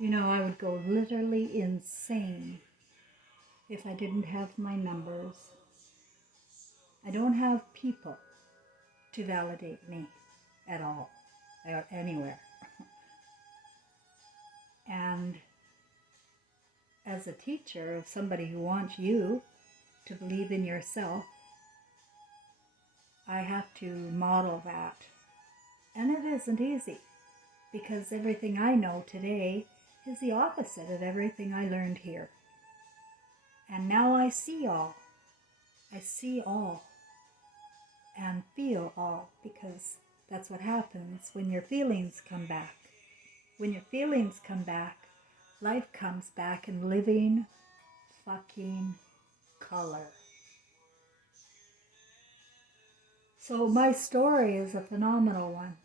You know, I would go literally insane if I didn't have my numbers. I don't have people to validate me at all, or anywhere. And as a teacher of somebody who wants you to believe in yourself, I have to model that. And it isn't easy, because everything I know today is the opposite of everything I learned here. And now I see all. I see all and feel all, because that's what happens when your feelings come back. When your feelings come back, life comes back in living fucking color. So my story is a phenomenal one.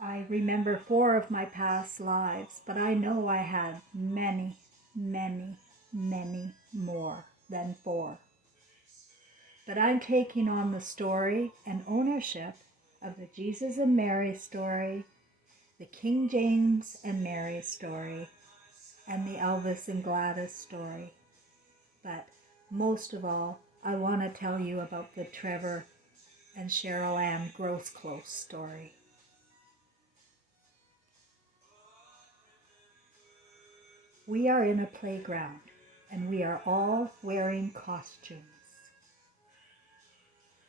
I remember 4 of my past lives, but I know I had many, many, many more than 4. But I'm taking on the story and ownership of the Jesus and Mary story, the King James and Mary story, and the Elvis and Gladys story. But most of all, I want to tell you about the Trevor and Cheryl Ann Grosclose story. We are in a playground, and we are all wearing costumes.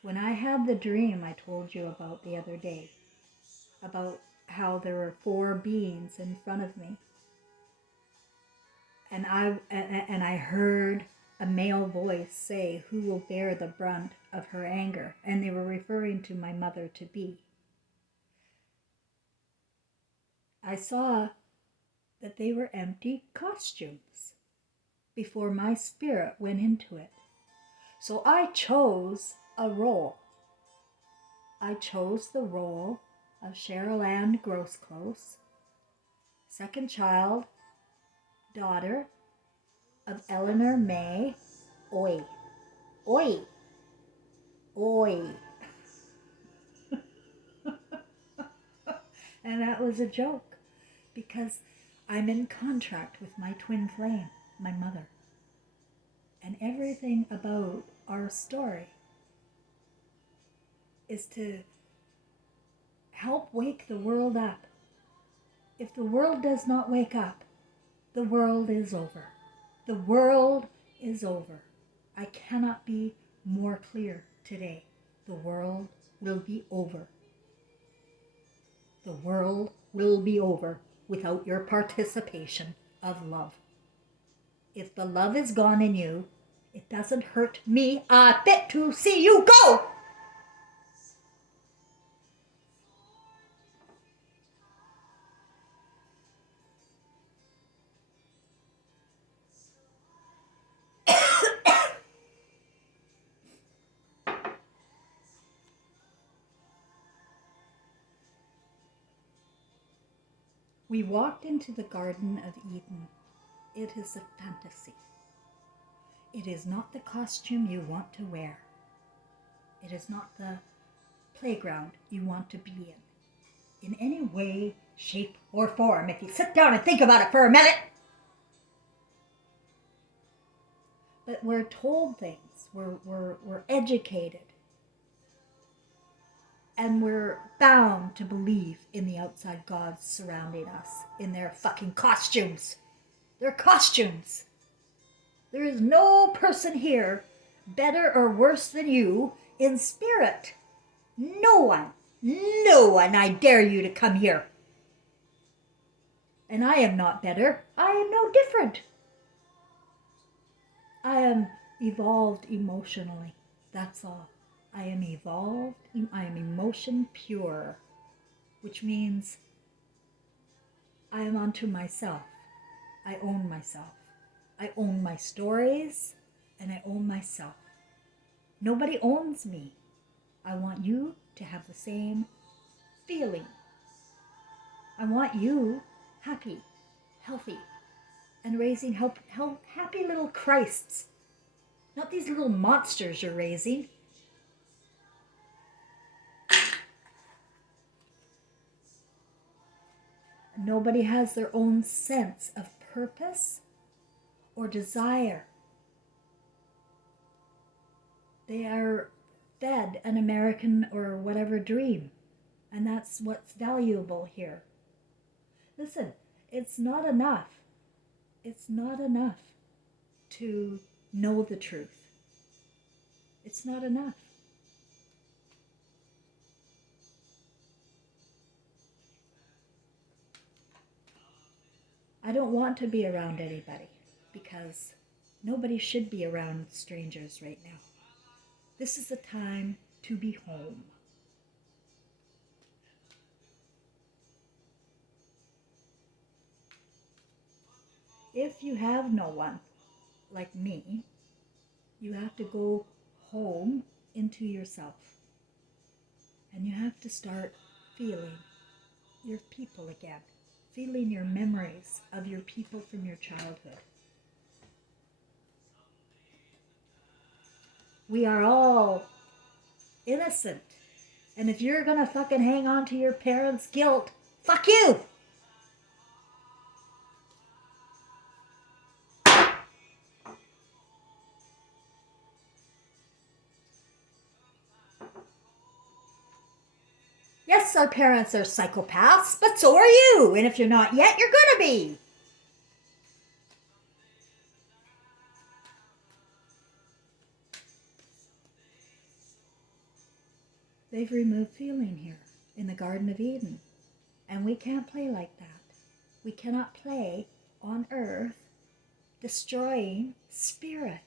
When I had the dream I told you about the other day, about how there were 4 beings in front of me, and I heard a male voice say, "Who will bear the brunt of her anger?" And they were referring to my mother-to-be. I saw that they were empty costumes before my spirit went into it. So I chose a role. I chose the role of Cheryl Ann Grosclose, second child, daughter of Eleanor May Oi. Oi. Oi. And that was a joke, because I'm in contract with my twin flame, my mother. And everything about our story is to help wake the world up. If the world does not wake up, the world is over. The world is over. I cannot be more clear today. The world will be over. The world will be over without your participation of love. If the love is gone in you, it doesn't hurt me a bit to see you go. We walked into the Garden of Eden. It is a fantasy. It is not the costume you want to wear. It is not the playground you want to be in any way, shape, or form, if you sit down and think about it for a minute. But we're told things, we're educated, and we're bound to believe in the outside gods surrounding us, in their fucking costumes. They're costumes. There is no person here better or worse than you in spirit. No one, I dare you to come here. And I am not better. I am no different. I am evolved emotionally. That's all. I am evolved. I am emotion pure, which means I am unto myself. I own myself. I own my stories, and I own myself. Nobody owns me. I want you to have the same feeling. I want you happy, healthy, and raising happy little Christs. Not these little monsters you're raising. Nobody has their own sense of purpose or desire. They are fed an American or whatever dream, and that's what's valuable here. Listen, it's not enough. It's not enough to know the truth. It's not enough. I don't want to be around anybody because nobody should be around strangers right now. This is the time to be home. If you have no one like me, you have to go home into yourself. And you have to start feeling your people again, feeling your memories of your people from your childhood. We are all innocent. And if you're gonna fucking hang on to your parents' guilt, fuck you! Yes, our parents are psychopaths, but so are you. And if you're not yet, you're gonna be. They've removed feeling here in the Garden of Eden. And we can't play like that. We cannot play on earth destroying spirit.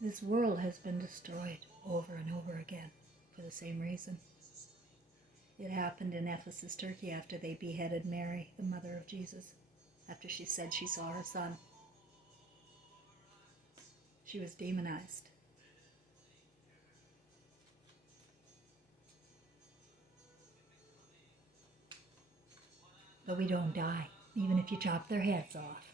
This world has been destroyed over and over again for the same reason. It happened in Ephesus, Turkey, after they beheaded Mary, the mother of Jesus, after she said she saw her son. She was demonized. But we don't die, even if you chop their heads off.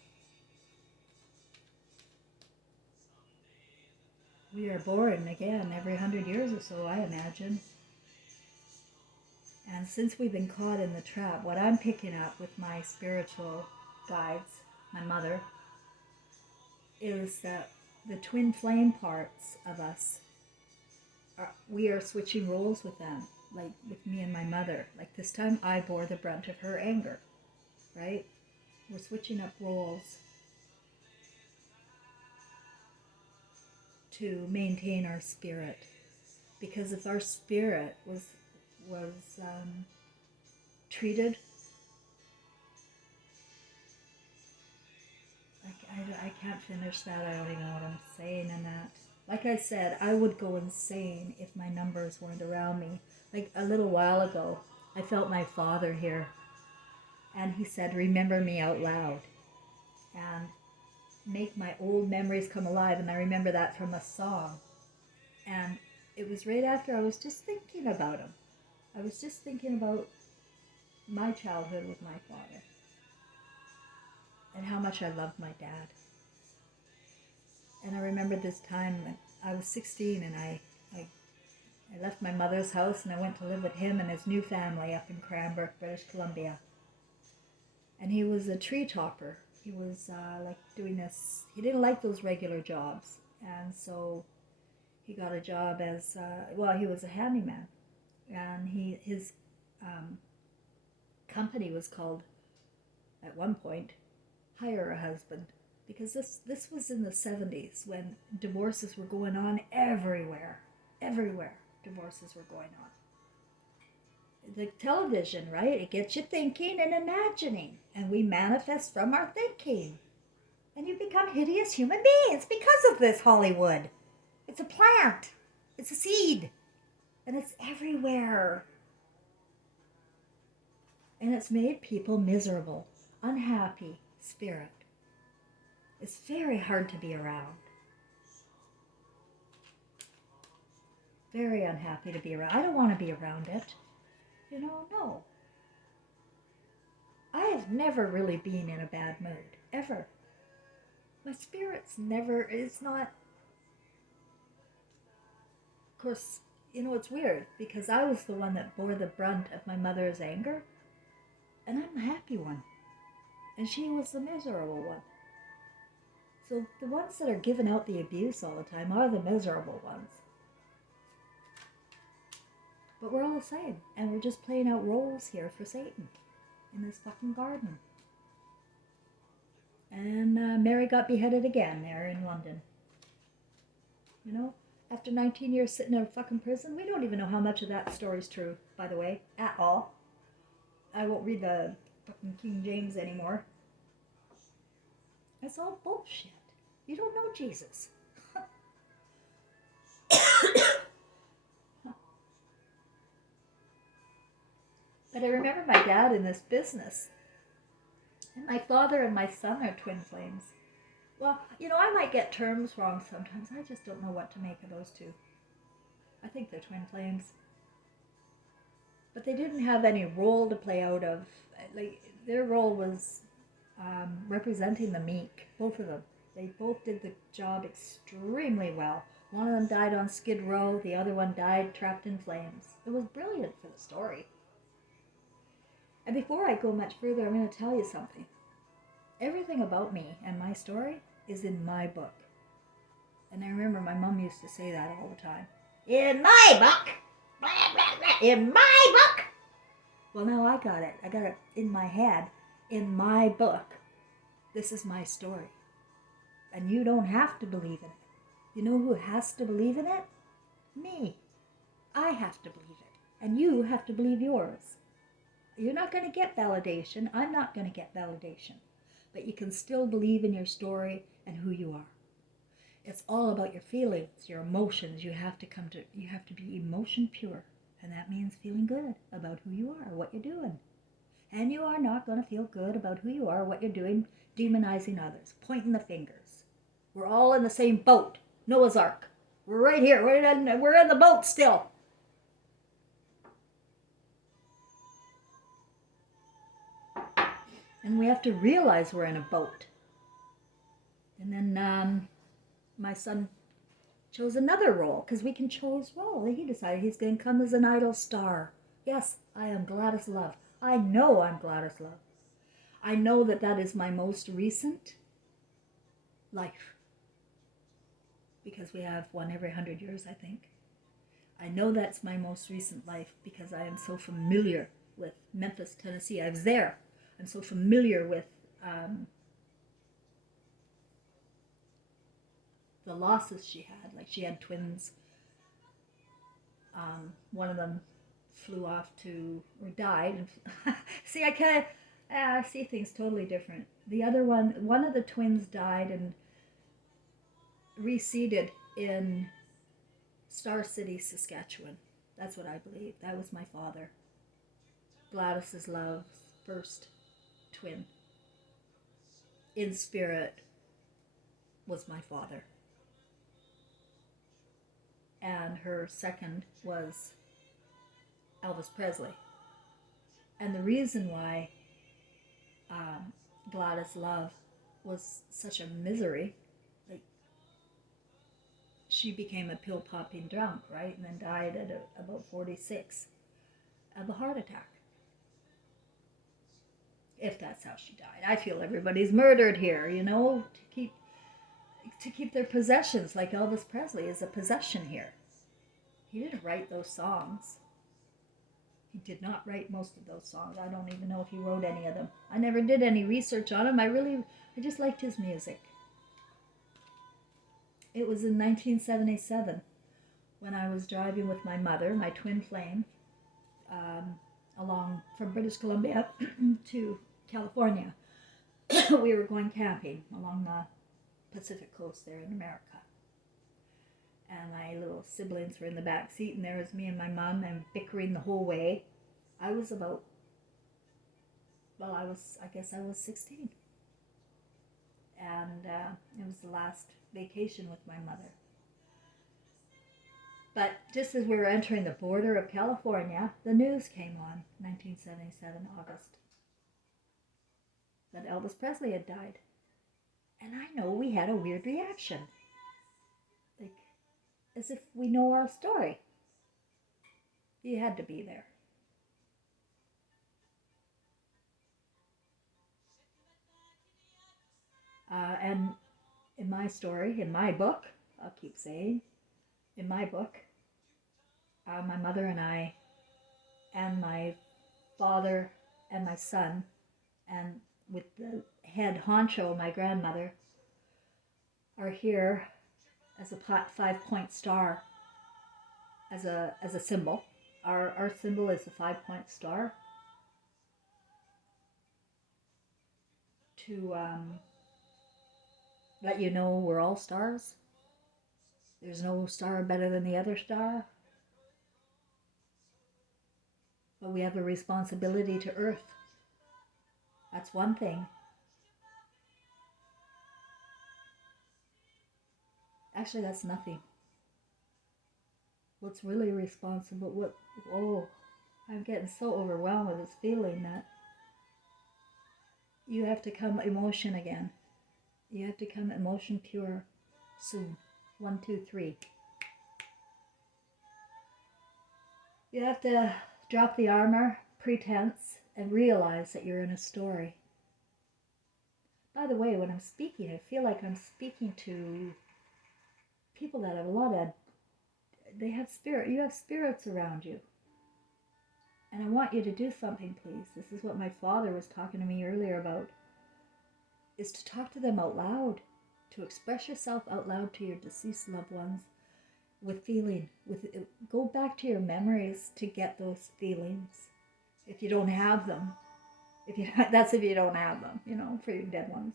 We are born again every 100 years or so, I imagine. And since we've been caught in the trap, what I'm picking up with my spiritual guides, my mother, is that the twin flame parts of us, we are switching roles with them, like with me and my mother. Like this time I bore the brunt of her anger, right? We're switching up roles to maintain our spirit. Because if our spirit was treated, I can't finish that. I don't even know what I'm saying in that. Like I said, I would go insane if my numbers weren't around me. Like a little while ago, I felt my father here, and he said, "Remember me out loud," and make my old memories come alive. And I remember that from a song. And it was right after I was just thinking about him. I was just thinking about my childhood with my father and how much I loved my dad. And I remember this time when I was 16 and I left my mother's house and I went to live with him and his new family up in Cranbrook, British Columbia. And he was a tree topper. He was like doing this, he didn't like those regular jobs. And so he got a job as, he was a handyman. And his company was called, at one point, Hire a Husband. Because this was in the 70s when divorces were going on everywhere. Everywhere divorces were going on. The television, right? It gets you thinking and imagining. And we manifest from our thinking. And you become hideous human beings because of this, Hollywood. It's a plant. It's a seed. And it's everywhere. And it's made people miserable, unhappy spirit. It's very hard to be around. Very unhappy to be around. I don't want to be around it. No. I have never really been in a bad mood. ever. My spirit's never, it's not, of course, it's weird because I was the one that bore the brunt of my mother's anger, and I'm the happy one, and she was the miserable one. So the ones that are giving out the abuse all the time are the miserable ones. But we're all the same, and we're just playing out roles here for Satan in this fucking garden. And Mary got beheaded again there in London. After 19 years sitting in a fucking prison, we don't even know how much of that story's true, by the way, at all. I won't read the fucking King James anymore. It's all bullshit. You don't know Jesus. But I remember my dad in this business. And my father and my son are twin flames. Well, I might get terms wrong sometimes. I just don't know what to make of those two. I think they're twin flames. But they didn't have any role to play out of. Their role was representing the meek, both of them. They both did the job extremely well. One of them died on Skid Row. The other one died trapped in flames. It was brilliant for the story. And before I go much further, I'm going to tell you something. Everything about me and my story is in my book. And I remember my mom used to say that all the time. In my book! Blah, blah, blah. In my book! Well, now I got it. I got it in my head. In my book. This is my story. And you don't have to believe in it. You know who has to believe in it? Me. I have to believe it. And you have to believe yours. You're not going to get validation. I'm not going to get validation. But you can still believe in your story and who you are. It's all about your feelings, your emotions. You have to be emotion pure. And that means feeling good about who you are, what you're doing. And you are not going to feel good about who you are, what you're doing, demonizing others, pointing the fingers. We're all in the same boat. Noah's Ark. We're right here. We're in the boat still. And we have to realize we're in a boat. And then my son chose another role, because we can choose role. He decided he's going to come as an idol star. Yes, I am Gladys Love. I know I'm Gladys Love. I know that is my most recent life. Because we have one every 100 years, I think. I know that's my most recent life because I am so familiar with Memphis, Tennessee. I was there. I'm so familiar with the losses she had. Like, she had twins. One of them flew off to, or died. See, I see things totally different. The other one of the twins died and reseeded in Star City, Saskatchewan. That's what I believe. That was my father. Gladys's Love's first twin in spirit was my father. And her second was Elvis Presley. And the reason why Gladys Love was such a misery, like, she became a pill-popping drunk, right? And then died at about 46 of a heart attack. If that's how she died. I feel everybody's murdered here, to keep their possessions, like Elvis Presley is a possession here. He didn't write those songs. He did not write most of those songs. I don't even know if he wrote any of them. I never did any research on him. I just liked his music. It was in 1977 when I was driving with my mother, my twin flame, along from British Columbia to California. We were going camping along the Pacific coast there in America. And my little siblings were in the back seat, and there was me and my mom, and bickering the whole way. I was I guess I was 16. And it was the last vacation with my mother. But just as we were entering the border of California, the news came on, 1977, August, that Elvis Presley had died. And I know we had a weird reaction. Like, as if we know our story. You had to be there. And in my story, in my book, I'll keep saying, in my book, my mother and I, and my father and my son, and with the head honcho, my grandmother, are here as a 5-point star, as a symbol. Our symbol is a 5-point star to let you know we're all stars. There's no star better than the other star. But we have a responsibility to Earth. That's one thing. Actually, that's nothing. What's really responsible? I'm getting so overwhelmed with this feeling that you have to come emotion again. You have to come emotion pure soon. 1, 2, 3. You have to drop the armor, pretense, and realize that you're in a story. By the way, when I'm speaking, I feel like I'm speaking to people that have a lot of, they have spirit. You have spirits around you. And I want you to do something, please. This is what my father was talking to me earlier about, is to talk to them out loud, to express yourself out loud to your deceased loved ones with feeling. Go back to your memories to get those feelings. If you don't have them, that's if you don't have them, for your dead ones.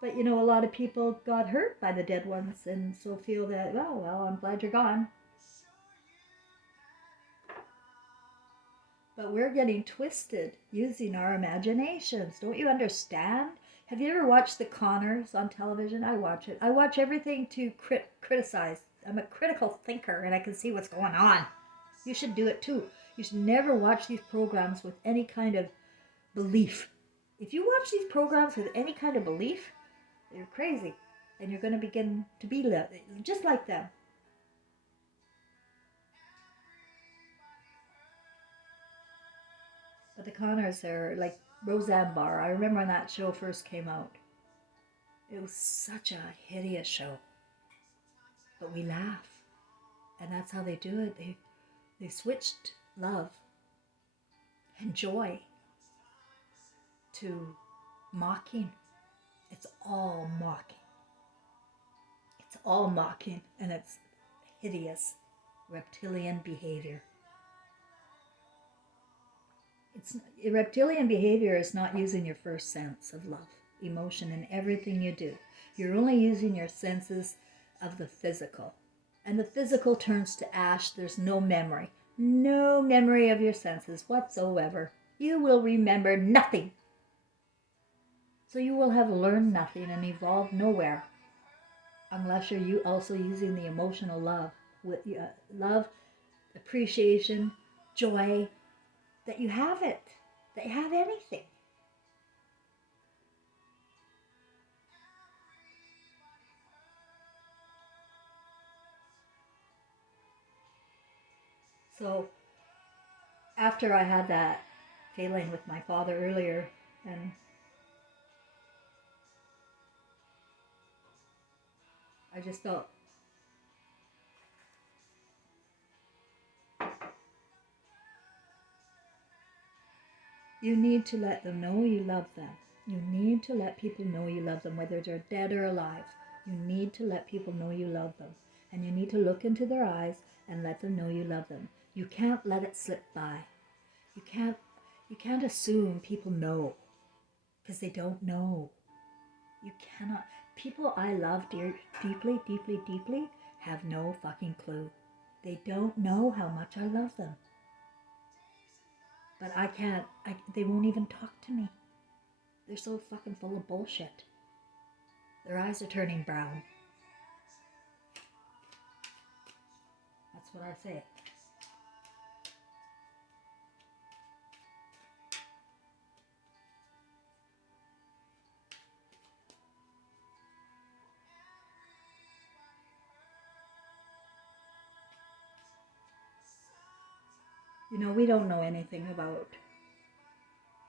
But a lot of people got hurt by the dead ones and so feel that, well, I'm glad you're gone. But we're getting twisted using our imaginations. Don't you understand? Have you ever watched The Conners on television? I watch it. I watch everything to criticize. I'm a critical thinker and I can see what's going on. You should do it too. You should never watch these programs with any kind of belief. If you watch these programs with any kind of belief, you're crazy. And you're going to begin to be just like them. But the Conners are like Roseanne Barr. I remember when that show first came out. It was such a hideous show. But we laugh. And that's how they do it. They switched love and joy to mocking. It's all mocking. It's all mocking, and it's hideous reptilian behavior. Reptilian behavior is not using your first sense of love, emotion, in everything you do. You're only using your senses of the physical. And the physical turns to ash. There's no memory. No memory of your senses whatsoever. You will remember nothing. So you will have learned nothing and evolved nowhere. Unless you're also using the emotional love. With love, appreciation, joy, that you have it. That you have anything. So after I had that feeling with my father earlier, and I just felt you need to let them know you love them. You need to let people know you love them, whether they're dead or alive. You need to let people know you love them. And you need to look into their eyes and let them know you love them. You can't let it slip by. You can't assume people know, because they don't know. You cannot. People I love deeply, deeply, deeply have no fucking clue. They don't know how much I love them. But I can't, they won't even talk to me. They're so fucking full of bullshit. Their eyes are turning brown. That's what I say. We don't know anything about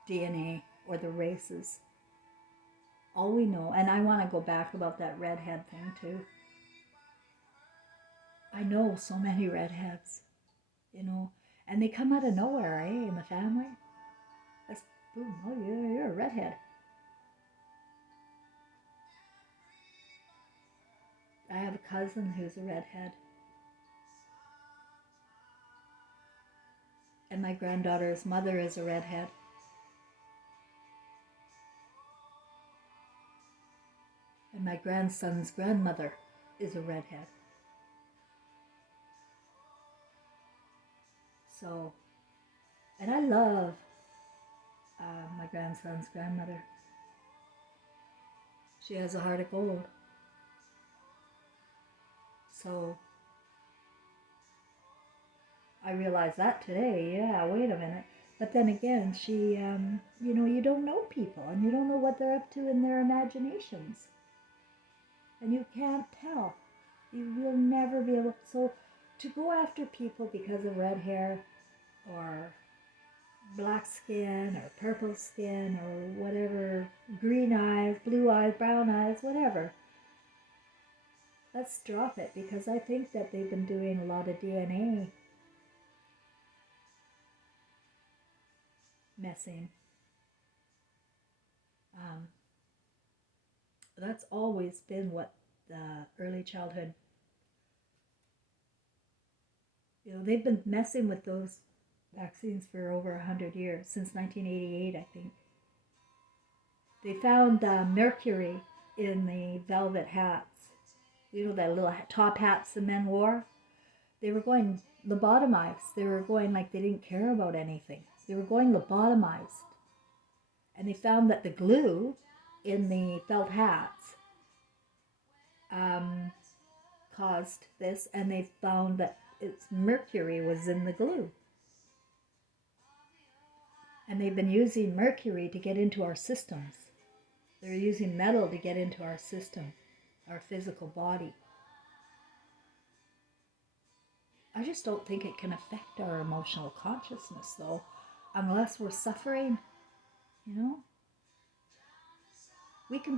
DNA or the races. All we know, and I want to go back about that redhead thing too. I know so many redheads, and they come out of nowhere, in the family. That's boom, oh yeah, you're a redhead. I have a cousin who's a redhead. And my granddaughter's mother is a redhead. And my grandson's grandmother is a redhead. So, and I love my grandson's grandmother. She has a heart of gold. So, I realized that today. Yeah, wait a minute. But then again, she, you don't know people and you don't know what they're up to in their imaginations. And you can't tell. You will never be able. So, to go after people because of red hair or black skin or purple skin or whatever, green eyes, blue eyes, brown eyes, whatever. Let's drop it, because I think that they've been doing a lot of DNA messing. That's always been what the early childhood, they've been messing with those vaccines for over 100 years, since 1988, I think. They found mercury in the velvet hats, that little top hats the men wore. They were going lobotomized. They were going like they didn't care about anything. They were going lobotomized. And they found that the glue in the felt hats caused this, and they found that mercury was in the glue. And they've been using mercury to get into our systems. They're using metal to get into our system, our physical body. I just don't think it can affect our emotional consciousness, though, unless we're suffering, We can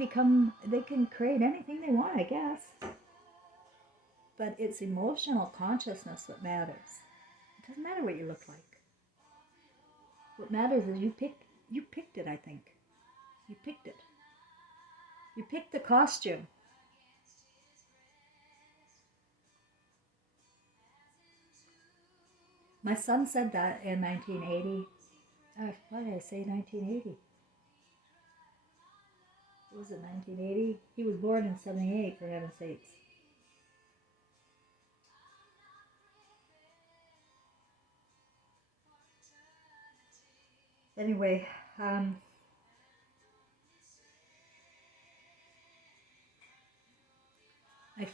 they can create anything they want, I guess. But it's emotional consciousness that matters. It doesn't matter what you look like. What matters is you picked it, I think. You picked it. You picked the costume. My son said that in 1980. Why did I say 1980? Was it 1980? He was born in 78, for heaven's sakes. Anyway, I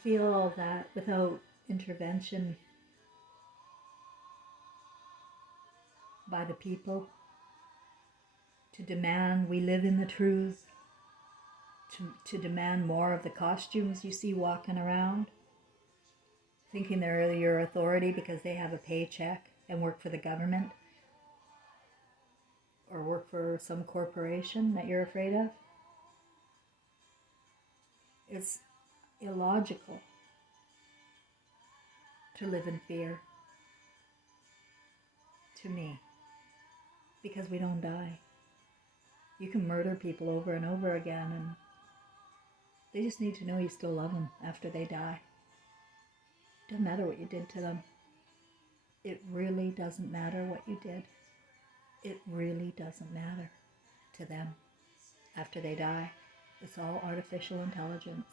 feel that without intervention by the people to demand we live in the truth, to demand more of the costumes you see walking around, thinking they're your authority because they have a paycheck and work for the government or work for some corporation that you're afraid of. It's illogical to live in fear, to me, because we don't die. You can murder people over and over again, and they just need to know you still love them after they die. Doesn't matter what you did to them. It really doesn't matter what you did. It really doesn't matter to them after they die. It's all artificial intelligence.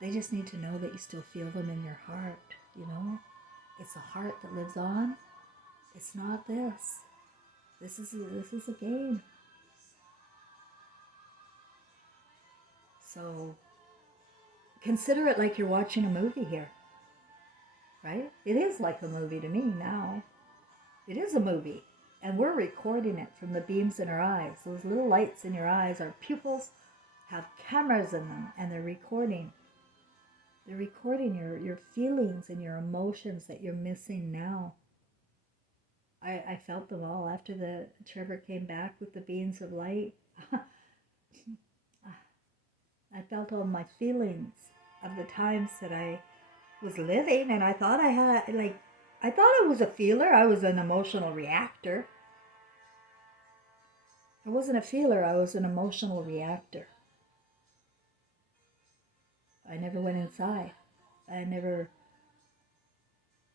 They just need to know that you still feel them in your heart, It's the heart that lives on. It's not this. This is a game. So consider it like you're watching a movie here, right? It is like a movie to me now. It is a movie, and we're recording it from the beams in our eyes. Those little lights in your eyes, our pupils have cameras in them, and they're recording. They're recording your feelings and your emotions that you're missing now. I felt them all after the Trevor came back with the beams of light. I felt all my feelings of the times that I was living, and I thought I had, like, I thought I was a feeler. I was an emotional reactor. I wasn't a feeler, I was an emotional reactor. I never went inside.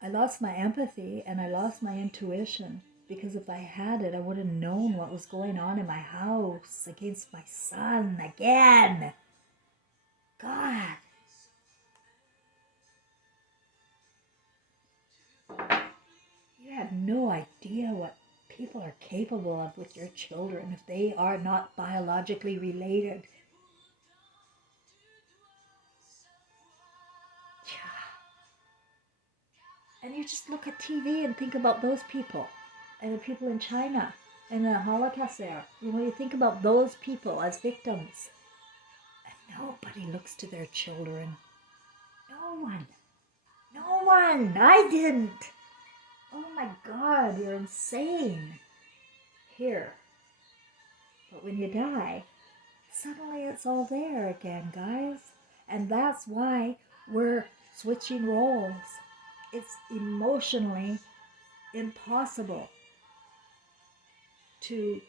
I lost my empathy and I lost my intuition, because if I had it, I would have known what was going on in my house against my son again. God. You have no idea what people are capable of with your children if they are not biologically related. And you just look at TV and think about those people and the people in China and the Holocaust there. You think about those people as victims. And nobody looks to their children. No one. No one. I didn't. Oh my God, you're insane. Here. But when you die, suddenly it's all there again, guys. And that's why we're switching roles. It's emotionally impossible to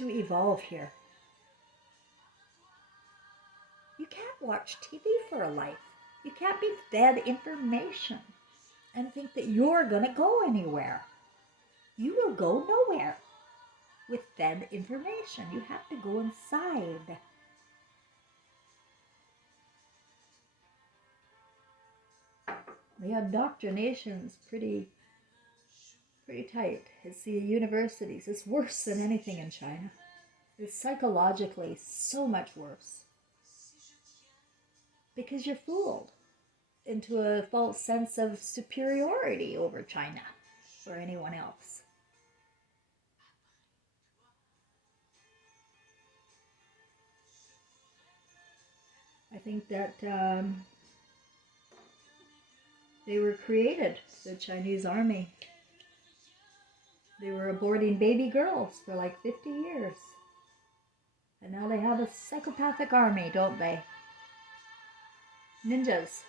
evolve here. You can't watch TV for a life. You can't be fed information and think that you're going to go anywhere. You will go nowhere with fed information. You have to go inside. The indoctrination's pretty tight. It's the universities. It's worse than anything in China. It's psychologically so much worse. Because you're fooled into a false sense of superiority over China or anyone else. I think that they were created, the Chinese army. They were aborting baby girls for like 50 years. And now they have a psychopathic army, don't they? Ninjas.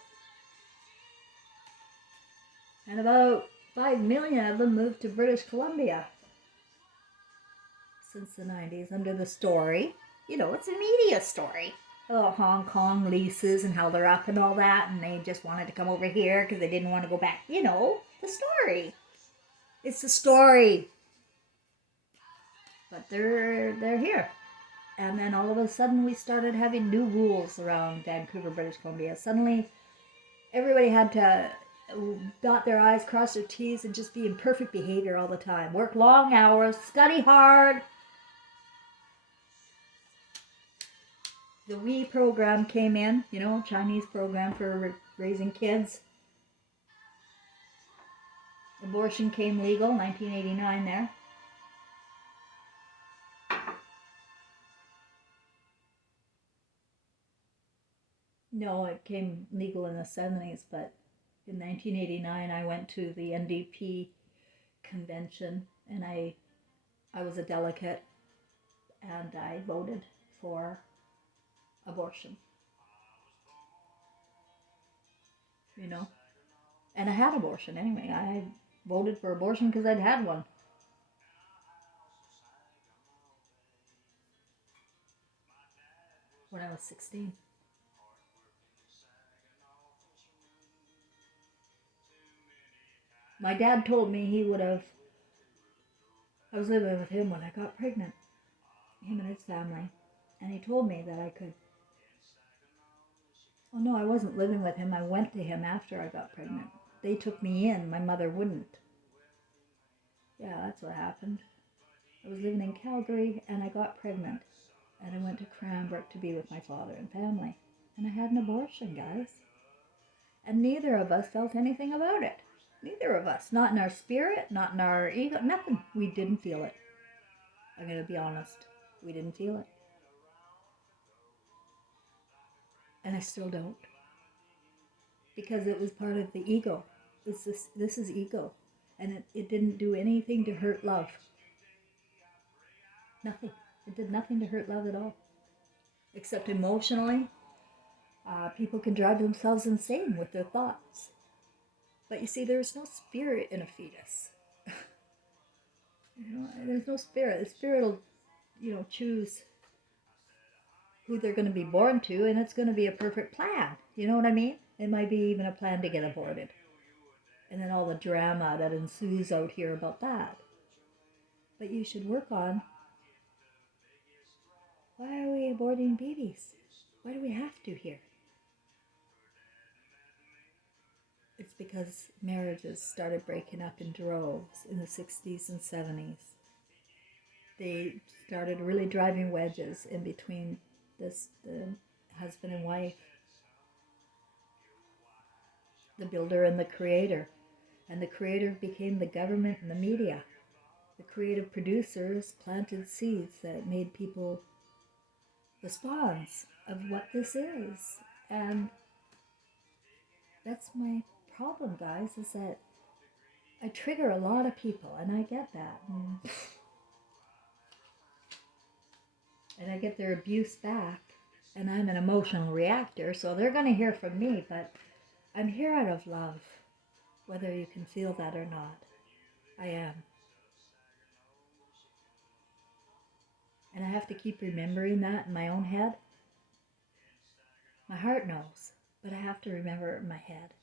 And about 5 million of them moved to British Columbia since the 90s under the story. It's a media story. Hong Kong leases and how they're up and all that, and they just wanted to come over here because they didn't want to go back. The story. It's the story. But they're here. And then all of a sudden we started having new rules around Vancouver, British Columbia. Suddenly everybody had to dot their I's, cross their T's, and just be in perfect behavior all the time. Work long hours, study hard. The WE program came in, Chinese program for raising kids. Abortion came legal, 1989 there. No, it came legal in the 70s, but in 1989 I went to the NDP convention and I was a delegate and I voted for abortion. And I had abortion anyway. I voted for abortion because I'd had one. When I was 16. My dad told me he would have. I was living with him when I got pregnant, him and his family, and he told me that I could. Oh no, I wasn't living with him. I went to him after I got pregnant. They took me in. My mother wouldn't. Yeah, that's what happened. I was living in Calgary and I got pregnant. And I went to Cranbrook to be with my father and family. And I had an abortion, guys. And neither of us felt anything about it. Neither of us. Not in our spirit, not in our ego, nothing. We didn't feel it. I'm going to be honest. We didn't feel it. And I still don't. Because it was part of the ego. This is ego. And it didn't do anything to hurt love. Nothing. It did nothing to hurt love at all. Except emotionally, people can drive themselves insane with their thoughts. But you see, there's no spirit in a fetus. There's no spirit. The spirit will, choose who they're going to be born to, and it's going to be a perfect plan. You know what I mean? It might be even a plan to get aborted. And then all the drama that ensues out here about that. But you should work on, why are we aborting babies? Why do we have to here? It's because marriages started breaking up in droves in the 60s and 70s. They started really driving wedges in between the husband and wife, the builder and the creator. And the creator became the government and the media. The creative producers planted seeds that made people the spawns of what this is. And that's my problem, guys, is that I trigger a lot of people, and I get that. And I get their abuse back, and I'm an emotional reactor, so they're going to hear from me, but I'm here out of love, whether you can feel that or not. I am. And I have to keep remembering that in my own head. My heart knows, but I have to remember it in my head.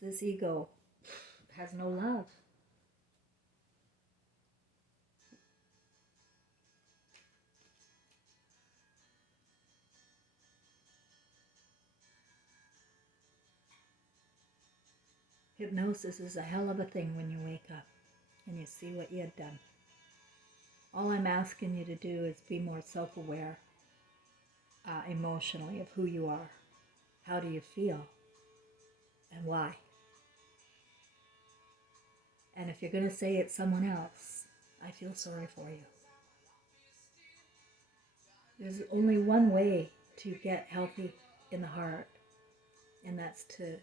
This ego has no love. Hypnosis is a hell of a thing when you wake up and you see what you had done. All I'm asking you to do is be more self-aware emotionally of who you are. How do you feel? And why? And if you're going to say it's someone else, I feel sorry for you. There's only one way to get healthy in the heart, and that's to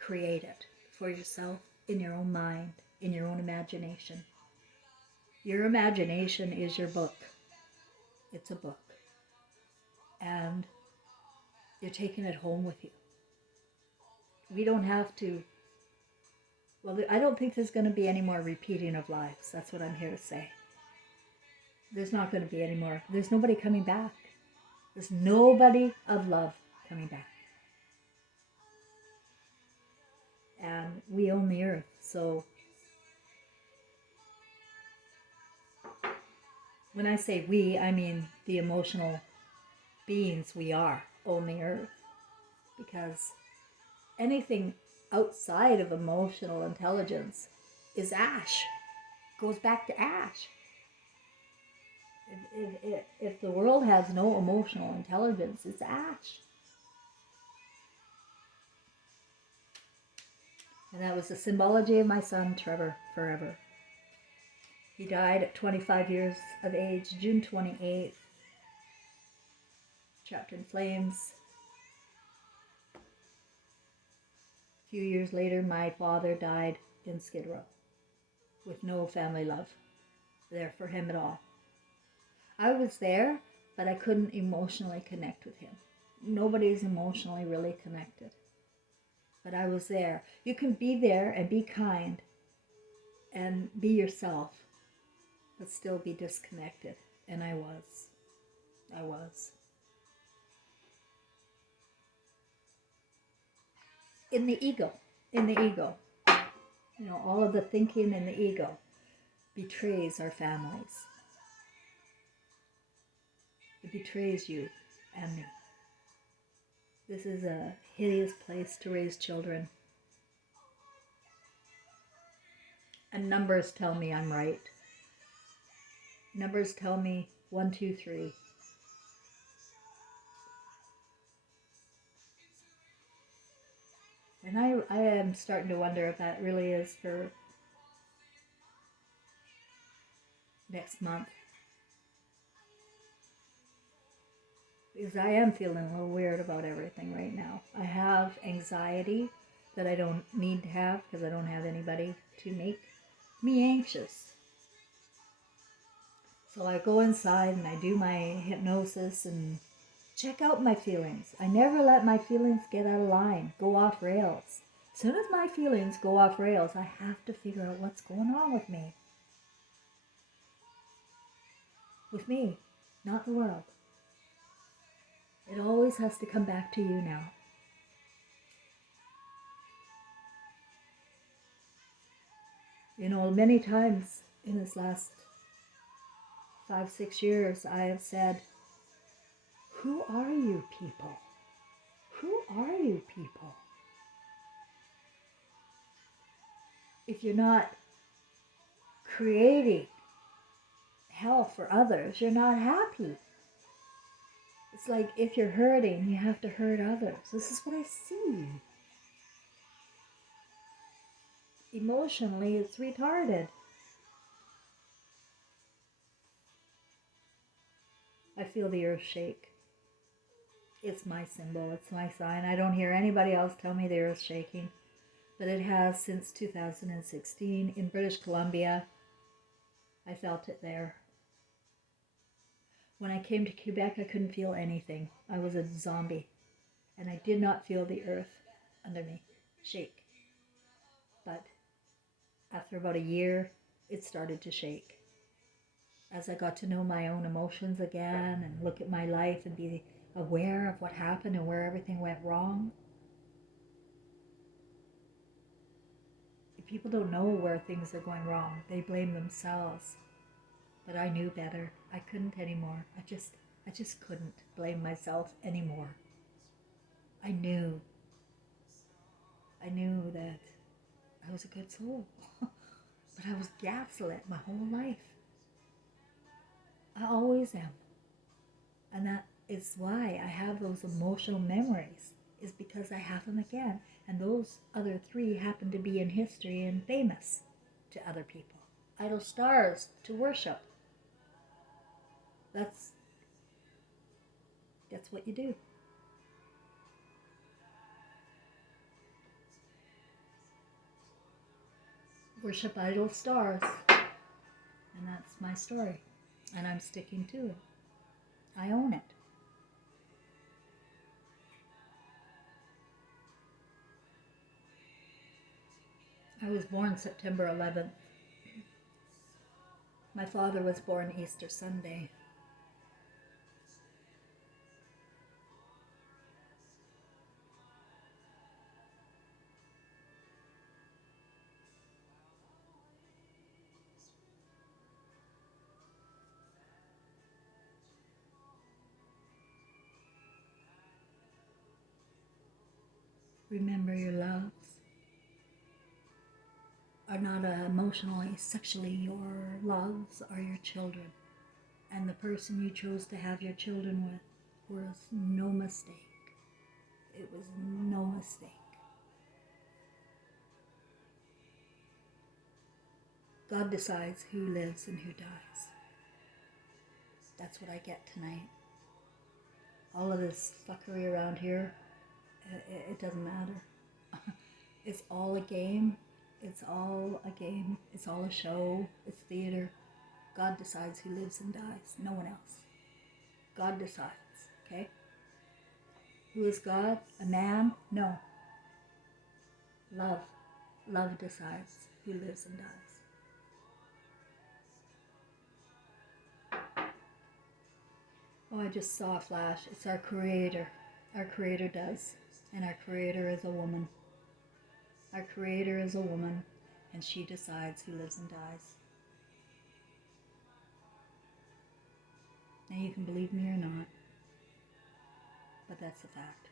create it for yourself in your own mind, in your own imagination. Your imagination is your book. It's a book. And you're taking it home with you. We don't have to, I don't think there's going to be any more repeating of lives. That's what I'm here to say. There's not going to be any more. There's nobody coming back. There's nobody of love coming back. And we own the earth, so when I say we, I mean the emotional beings we are own the earth. Because anything outside of emotional intelligence is ash. Goes back to ash. If the world has no emotional intelligence, it's ash. And that was the symbology of my son, Trevor, forever. He died at 25 years of age, June 28th, trapped in flames. A few years later, my father died in Skid Row with no family love there for him at all. I was there, but I couldn't emotionally connect with him. Nobody's emotionally really connected. But I was there. You can be there and be kind and be yourself, but still be disconnected. And I was. In the ego. All of the thinking in the ego betrays our families. It betrays you and me. This is a hideous place to raise children. And numbers tell me I'm right. Numbers tell me 1, 2, 3. And I am starting to wonder if that really is for next month. Because I am feeling a little weird about everything right now. I have anxiety that I don't need to have because I don't have anybody to make me anxious. So I go inside and I do my hypnosis and check out my feelings. I never let my feelings get out of line, go off rails. As soon as my feelings go off rails, I have to figure out what's going on with me. With me, not the world. It always has to come back to you now. You know, many times in this last 5-6 years, I have said, who are you people? Who are you people? If you're not creating hell for others, you're not happy. It's like if you're hurting, you have to hurt others. This is what I see. Emotionally, it's retarded. I feel the earth shake. It's my symbol, it's my sign. I don't hear anybody else tell me the earth's shaking, but it has since 2016 in British Columbia. I felt it there. When I came to Quebec, I couldn't feel anything. I was a zombie, and I did not feel the earth under me shake. But after about a year, it started to shake. As I got to know my own emotions again and look at my life and be aware of what happened and where everything went wrong. If people don't know where things are going wrong, they blame themselves. But I knew better. I couldn't anymore. I just couldn't blame myself anymore. I knew that I was a good soul. But I was gaslit my whole life. I always am. And that is why I have those emotional memories, is because I have them again. And those other 3 happen to be in history and famous to other people. Idol stars to worship. That's what you do. Worship idol stars. And that's my story. And I'm sticking to it. I own it. I was born September 11th. My father was born Easter Sunday. Remember, your loves are not emotionally, sexually. Your loves are your children. And the person you chose to have your children with was no mistake. It was no mistake. God decides who lives and who dies. That's what I get tonight. All of this fuckery around here, it doesn't matter. It's all a game. It's all a game. It's all a show. It's theater. God decides who lives and dies. No one else. God decides, okay? Who is God? A man? No. Love. Love decides who lives and dies. Oh, I just saw a flash. It's our Creator. Our Creator does. And our Creator is a woman. Our Creator is a woman, and she decides who lives and dies. Now you can believe me or not, but that's a fact.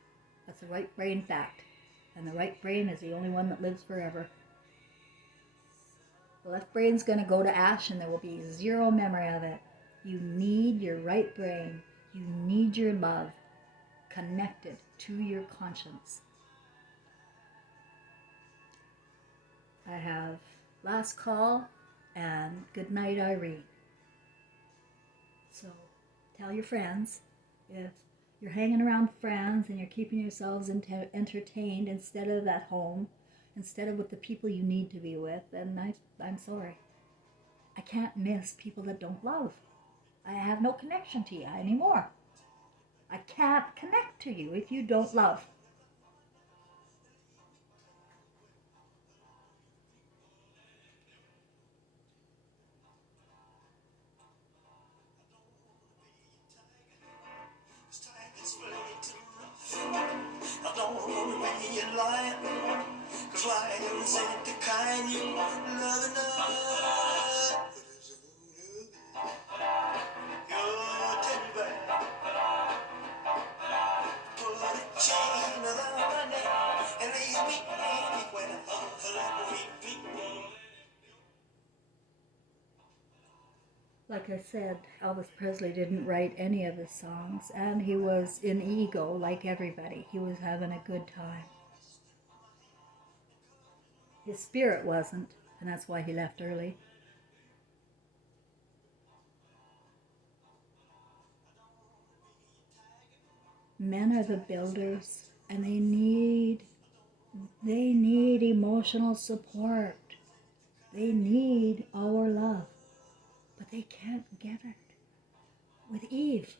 That's a right brain fact. And the right brain is the only one that lives forever. The left brain's going to go to ash and there will be zero memory of it. You need your right brain. You need your love connected to your conscience. I have last call and good night, Irene. So tell your friends, if You're hanging around friends and you're keeping yourselves entertained instead of at home, instead of with the people you need to be with. And I'm sorry. I can't miss people that don't love. I have no connection to you anymore. I can't connect to you if you don't love. I don't wanna be a lion, 'cause lions ain't the kind you love enough. You're teddy bear, put a chain around my neck and leave me anywhere. Like I said, Elvis Presley didn't write any of his songs, and he was in ego like everybody. He was having a good time. His spirit wasn't, and that's why he left early. Men are the builders, and they need emotional support. They need our love, but they can't get it. With Eve,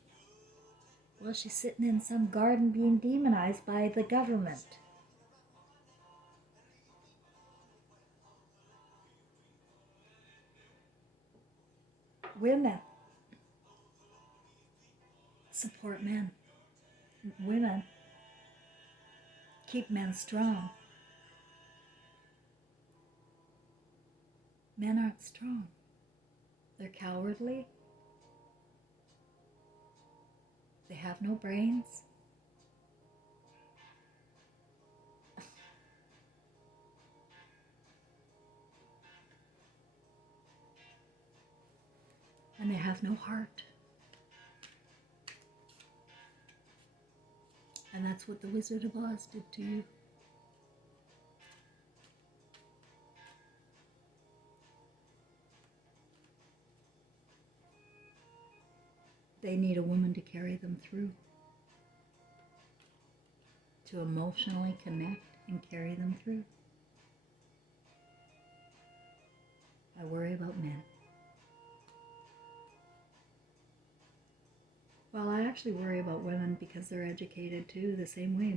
well, she's sitting in some garden being demonized by the government. Women support men. Women keep men strong. Men aren't strong. They're cowardly. They have no brains. And they have no heart. And that's what the Wizard of Oz did to you. They need a woman to carry them through, to emotionally connect and carry them through. I worry about men. Well, I actually worry about women because they're educated too, the same way.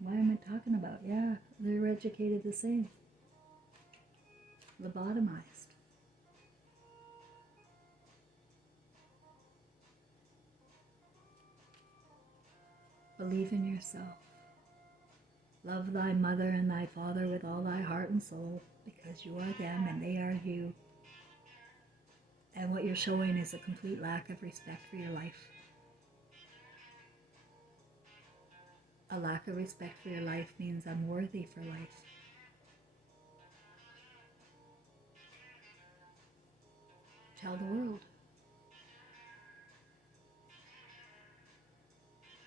Why am I talking about? Yeah, they're educated the same. Lobotomized. Believe in yourself. Love thy mother and thy father with all thy heart and soul, because you are them and they are you. And what you're showing is a complete lack of respect for your life. A lack of respect for your life means unworthy for life. Tell the world.